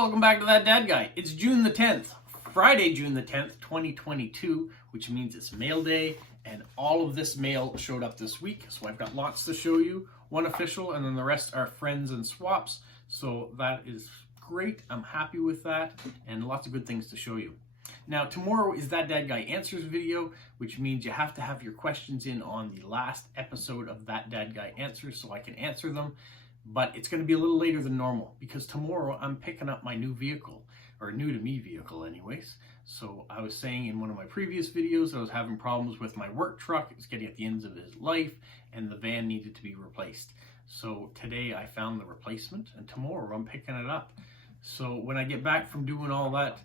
Welcome back to That Dad Guy. It's June the 10th, Friday, June the 10th, 2022, which means it's mail day, and all of this mail showed up this week, so I've got lots to show you. One official, and then the rest are friends and swaps, so that is great. I'm happy with that, and lots of good things to show you. Now, tomorrow is That Dad Guy Answers video, which means you have to have your questions in on the last episode of That Dad Guy Answers so I can answer them. But it's going to be a little later than normal because tomorrow I'm picking up my new vehicle, or new to me vehicle anyways. So I was saying in one of my previous videos I was having problems with my work truck. It was getting at the ends of its life and the van needed to be replaced. So today I found the replacement and tomorrow I'm picking it up. So when I get back from doing all that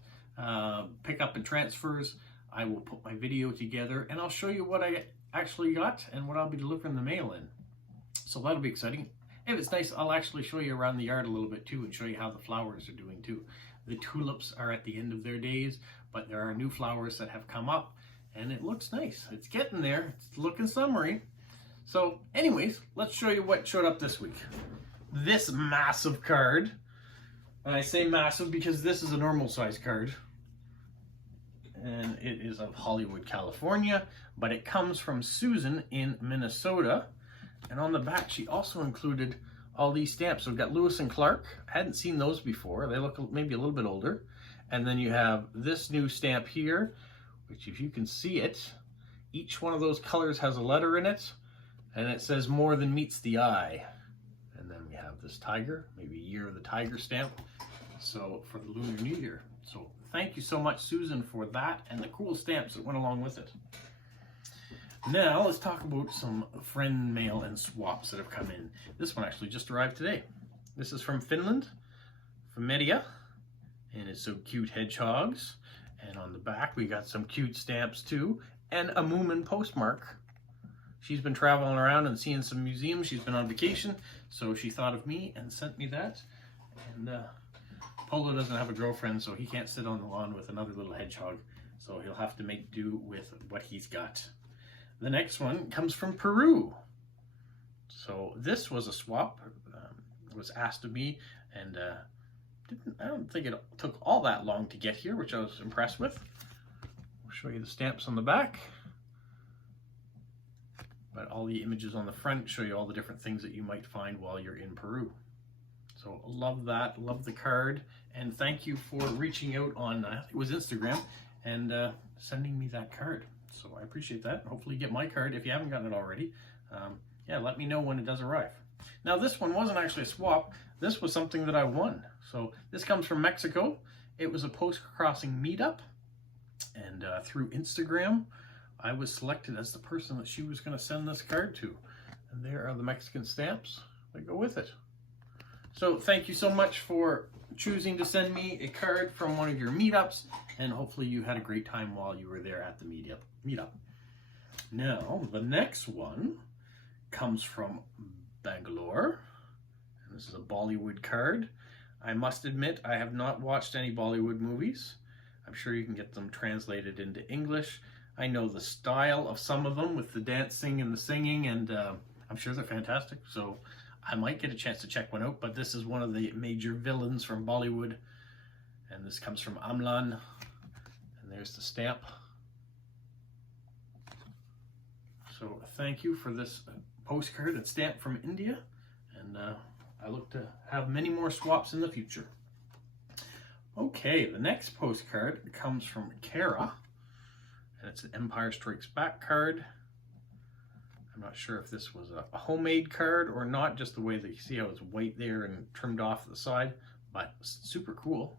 pickup and transfers, I will put my video together and I'll show you what I actually got and what I'll be delivering the mail in. So that'll be exciting. If it's nice, I'll actually show you around the yard a little bit too and show you how the flowers are doing too. The tulips are at the end of their days, but there are new flowers that have come up and it looks nice. It's getting there. It's looking summery. So anyways, let's show you what showed up this week. This massive card, and I say massive because this is a normal size card, and it is of Hollywood, California, but it comes from Susan in Minnesota. And on the back, she also included all these stamps. So we've got Lewis and Clark. I hadn't seen those before. They look maybe a little bit older. And then you have this new stamp here, which if you can see it, each one of those colors has a letter in it. And it says more than meets the eye. And then we have this tiger, maybe Year of the Tiger stamp. So for the Lunar New Year. So thank you so much, Susan, for that and the cool stamps that went along with it. Now, let's talk about some friend mail and swaps that have come in. This one actually just arrived today. This is from Finland, from Media, and it's so cute hedgehogs. And on the back, we got some cute stamps too, and a Moomin postmark. She's been traveling around and seeing some museums. She's been on vacation, so she thought of me and sent me that. And Polo doesn't have a girlfriend, so he can't sit on the lawn with another little hedgehog, so he'll have to make do with what he's got. The next one comes from Peru. So this was a swap. It was asked of me, and I don't think it took all that long to get here, which I was impressed with. I'll show you the stamps on the back. But all the images on the front show you all the different things that you might find while you're in Peru. So love that, love the card, and thank you for reaching out on, I think it was Instagram, and sending me that card. So I appreciate that. Hopefully you get my card if you haven't gotten it already. Yeah, let me know when it does arrive. Now this one wasn't actually a swap. This was something that I won. So this comes from Mexico. It was a Postcrossing meetup. And through Instagram, I was selected as the person that she was going to send this card to. And there are the Mexican stamps that go with it. So thank you so much for choosing to send me a card from one of your meetups, and hopefully you had a great time while you were there at the meetup. Now, the next one comes from Bangalore, and this is a Bollywood card. I must admit, I have not watched any Bollywood movies. I'm sure you can get them translated into English. I know the style of some of them with the dancing and the singing, and I'm sure they're fantastic, so I might get a chance to check one out, but this is one of the major villains from Bollywood. And this comes from Amlan. And there's the stamp. So thank you for this postcard that's stamped from India. And I look to have many more swaps in the future. Okay, the next postcard comes from Kara. And it's an Empire Strikes Back card. I'm not sure if this was a homemade card or not, just the way that you see how it's white there and trimmed off the side, but super cool.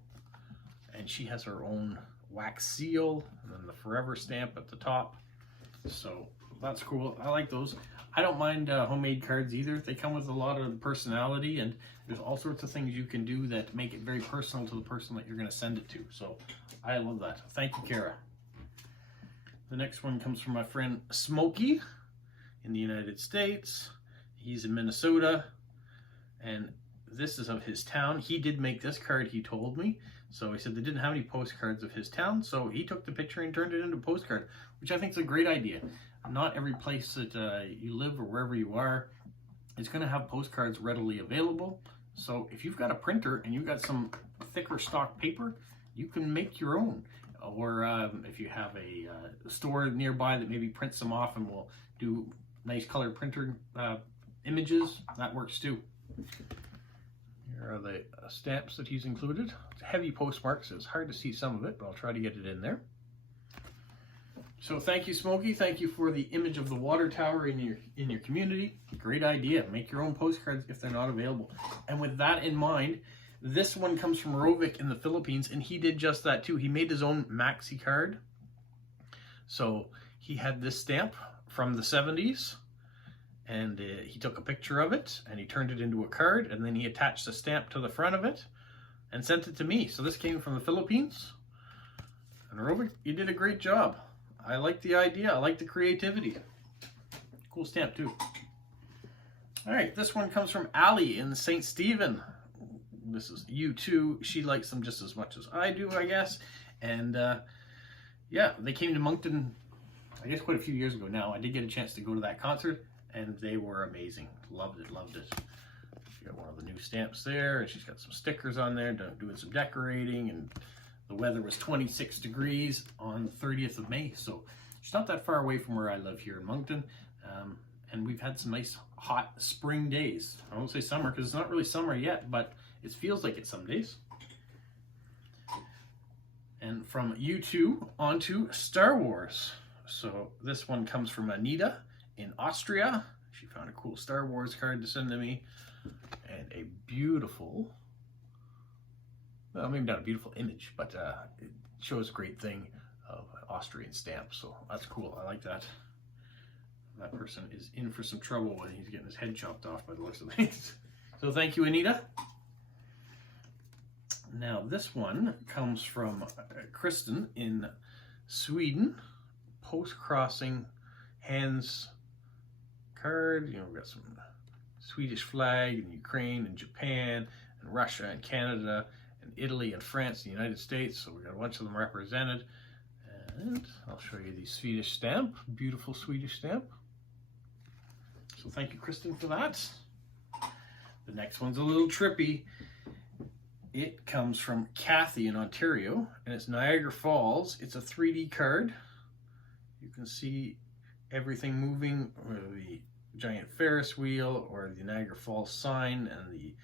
And she has her own wax seal and then the forever stamp at the top. So that's cool. I like those. I don't mind homemade cards either. They come with a lot of personality, and there's all sorts of things you can do that make it very personal to the person that you're going to send it to. So I love that. Thank you, Kara. The next one comes from my friend Smokey in the United States. He's in Minnesota, and this is of his town. He did make this card, he told me. So he said they didn't have any postcards of his town, so he took the picture and turned it into a postcard, which I think is a great idea. Not every place that you live or wherever you are is going to have postcards readily available. So if you've got a printer and you've got some thicker stock paper, you can make your own. Or if you have a store nearby that maybe prints them off and will do nice color printer images, that works too. Here are the stamps that he's included. It's heavy postmarks, so it's hard to see some of it, but I'll try to get it in there. So thank you, Smokey. Thank you for the image of the water tower in your community. Great idea. Make your own postcards if they're not available. And with that in mind, this one comes from Rovic in the Philippines, and he did just that too. He made his own maxi card. So he had this stamp from the 70s, and he took a picture of it, and he turned it into a card, and then he attached a stamp to the front of it and sent it to me. So this came from the Philippines. And Rovic, you did a great job. I like the idea. I like the creativity. Cool stamp too. All right, this one comes from Allie in St. Stephen. This is U2. She likes them just as much as I do, I guess. And yeah, they came to Moncton, I guess quite a few years ago now. I did get a chance to go to that concert, and they were amazing. Loved it, loved it. She got one of the new stamps there, and she's got some stickers on there, doing some decorating, and the weather was 26 degrees on the 30th of May, so it's not that far away from where I live here in Moncton. And we've had some nice hot spring days. I won't say summer because it's not really summer yet, but it feels like it some days. And from U2 onto Star Wars. So this one comes from Anita in Austria. She found a cool Star Wars card to send to me. And a beautiful, well, maybe not a beautiful image, but it shows a great thing of Austrian stamps. So that's cool. I like that. That person is in for some trouble when he's getting his head chopped off by the looks of things. So thank you, Anita. Now this one comes from Kristen in Sweden. Postcrossing hands card. You know, we've got some Swedish flag in Ukraine and Japan and Russia and Canada and Italy and France and the United States. So we've got a bunch of them represented. And I'll show you the Swedish stamp. Beautiful Swedish stamp. So thank you, Kristen, for that. The next one's a little trippy. It comes from Kathy in Ontario, and it's Niagara Falls. It's a 3D card. You can see everything moving, or the giant Ferris wheel, or the Niagara Falls sign, and the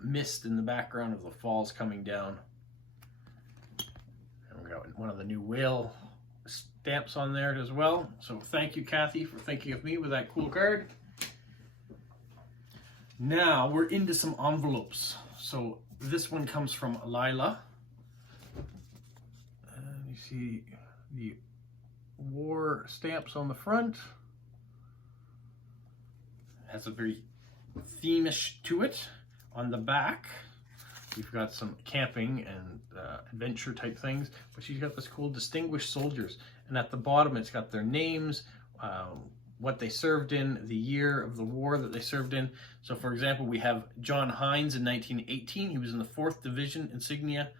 mist in the background of the falls coming down. And we got one of the new whale stamps on there as well. So thank you, Kathy, for thinking of me with that cool card. Now we're into some envelopes. So this one comes from Lila. And you see the war stamps on the front. It has a very theme-ish to it. On the back, we've got some camping and adventure type things, but she's got this cool distinguished soldiers. And at the bottom, it's got their names, what they served in, the year of the war that they served in. So for example, we have John Hines in 1918. He was in the 4th Division insignia.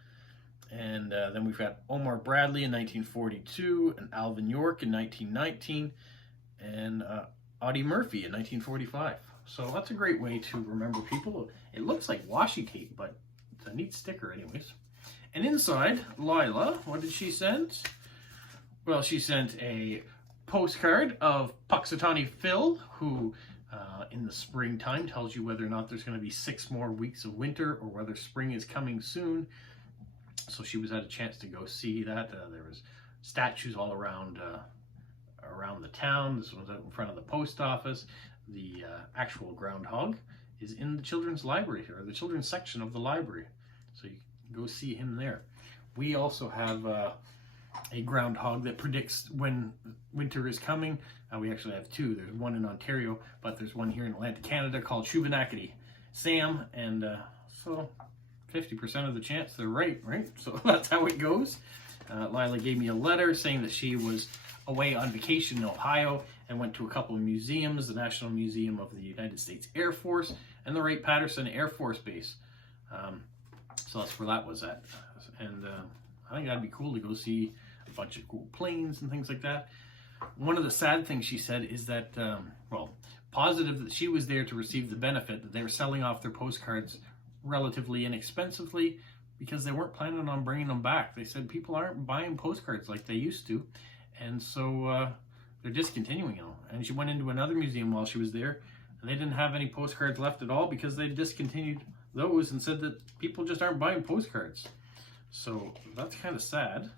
And then we've got Omar Bradley in 1942, and Alvin York in 1919, and Audie Murphy in 1945. So that's a great way to remember people. It looks like washi tape, but it's a neat sticker anyways. And inside, Lila, what did she send? Well, she sent a postcard of Puxatawny Phil, who in the springtime tells you whether or not there's going to be 6 more weeks of winter or whether spring is coming soon. So she was at a chance to go see that. There was statues all around the town. This was out in front of the post office. The actual groundhog is in the children's library here, or the children's section of the library. So you can go see him there. We also have a groundhog that predicts when winter is coming. We actually have 2. There's one in Ontario, but there's one here in Atlantic Canada called Shubenacadie Sam, and so 50% of the chance they're right? So that's how it goes. Lila gave me a letter saying that she was away on vacation in Ohio and went to a couple of museums, the National Museum of the United States Air Force and the Wright-Patterson Air Force Base. So that's where that was at. And I think that'd be cool to go see a bunch of cool planes and things like that. One of the sad things she said is that, well, positive that she was there to receive the benefit, that they were selling off their postcards relatively inexpensively because they weren't planning on bringing them back. They said people aren't buying postcards like they used to, and so they're discontinuing them. And she went into another museum while she was there, and they didn't have any postcards left at all because they discontinued those and said that people just aren't buying postcards. So that's kind of sad.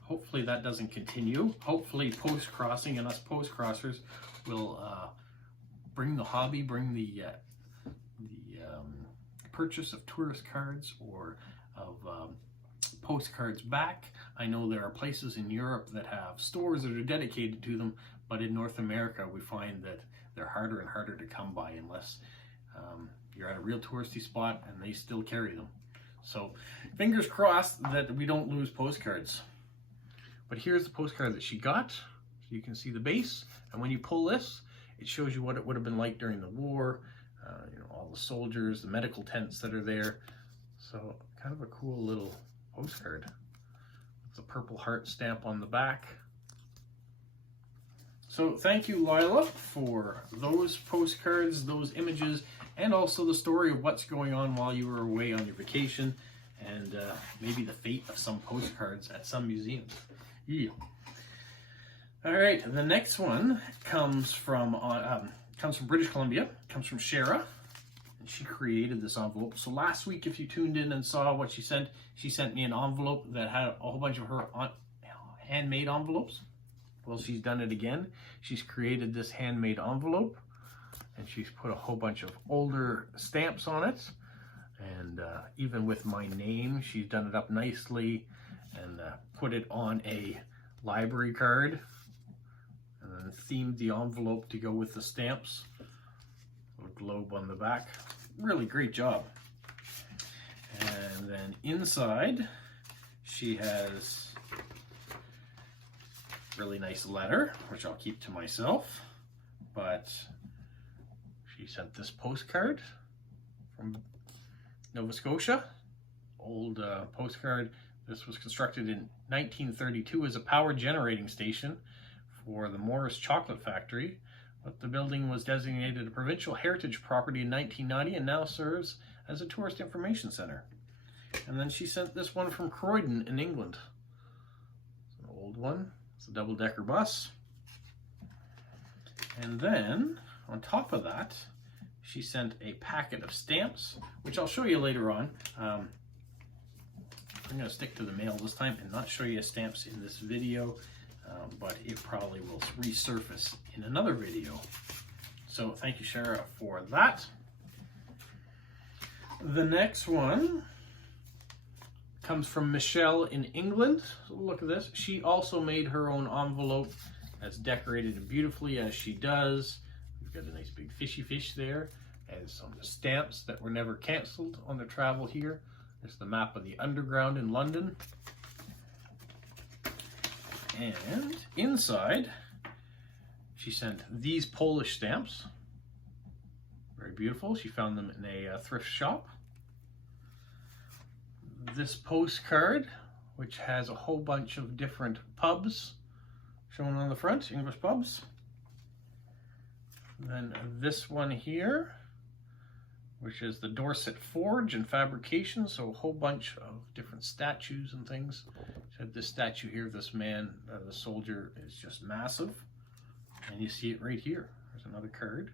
Hopefully that doesn't continue. Hopefully Postcrossing and us postcrossers will bring the hobby, bring the purchase of tourist cards or of postcards back. I know there are places in Europe that have stores that are dedicated to them, but in North America we find that they're harder and harder to come by unless you're at a real touristy spot and they still carry them. So fingers crossed that we don't lose postcards. But here's the postcard that she got. So you can see the base, and when you pull this, it shows you what it would have been like during the war, you know, all the soldiers, the medical tents that are there. So kind of a cool little postcard. With a purple heart stamp on the back. So thank you, Lila, for those postcards, those images, and also the story of what's going on while you were away on your vacation, and maybe the fate of some postcards at some museums. Yeah. All right, the next one comes from British Columbia. Comes from Shara, and she created this envelope. So last week, if you tuned in and saw what she sent me an envelope that had a whole bunch of her handmade envelopes. Well, she's done it again. She's created this handmade envelope, and she's put a whole bunch of older stamps on it. And even with my name, she's done it up nicely and put it on a library card. And then themed the envelope to go with the stamps. A globe on the back. Really great job. And then inside, she has really nice letter, which I'll keep to myself, but she sent this postcard from Nova Scotia, old postcard. This was constructed in 1932 as a power generating station for the Morris Chocolate Factory, but the building was designated a provincial heritage property in 1990 and now serves as a tourist information center. And then she sent this one from Croydon in England. It's an old one. It's a double-decker bus. And then, on top of that, she sent a packet of stamps, which I'll show you later on. I'm going to stick to the mail this time and not show you stamps in this video, but it probably will resurface in another video. So thank you, Shara, for that. The next one comes from Michelle in England. So look at this. She also made her own envelope that's decorated beautifully as she does. We've got a nice big fishy fish there and some stamps that were never canceled on the travel here. There's the map of the underground in London. And inside, she sent these Polish stamps. Very beautiful. She found them in a thrift shop. This postcard, which has a whole bunch of different pubs shown on the front, English pubs. And then this one here, which is the Dorset Forge and Fabrication, so a whole bunch of different statues and things. So this statue here, this man, the soldier, is just massive. And you see it right here. There's another card.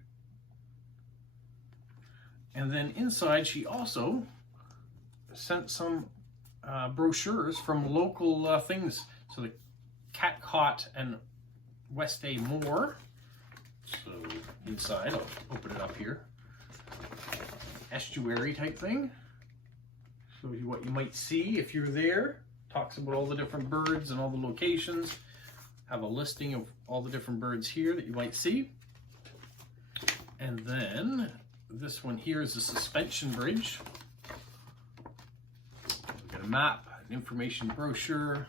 And then inside, she also sent some brochures from local things. So the Catcott and West A Moor. So inside, I'll open it up here. Estuary type thing. Shows you what you might see if you're there. Talks about all the different birds and all the locations. Have a listing of all the different birds here that you might see. And then this one here is the suspension bridge. We've got a map, an information brochure.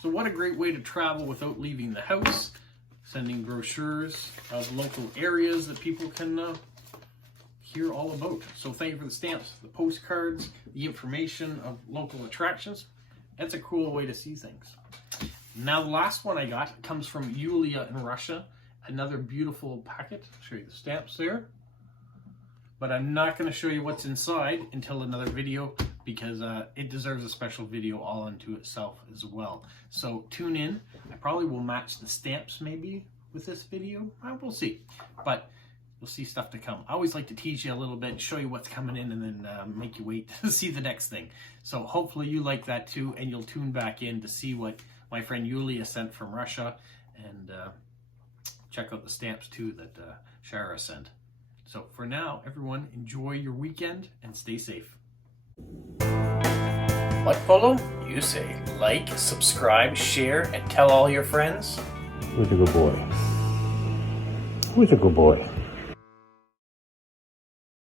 So what a great way to travel without leaving the house. Sending brochures of local areas that people can hear all about. So thank you for the stamps, the postcards, the information of local attractions. That's a cool way to see things. Now the last one I got comes from Yulia in Russia. another beautiful packet. I'll show you the stamps there. But I'm not going to show you what's inside until another video, because it deserves a special video all unto itself as well. So tune in. I probably will match the stamps maybe with this video. We'll see. But you'll see stuff to come. I always like to tease you a little bit, show you what's coming in, and then make you wait to see the next thing. So hopefully you like that too, and you'll tune back in to see what my friend Yulia sent from Russia, and check out the stamps too that Shara sent. So for now, everyone, enjoy your weekend and stay safe. What, Polo? You say like, subscribe, share, and tell all your friends. Who's a good boy? Who's a good boy?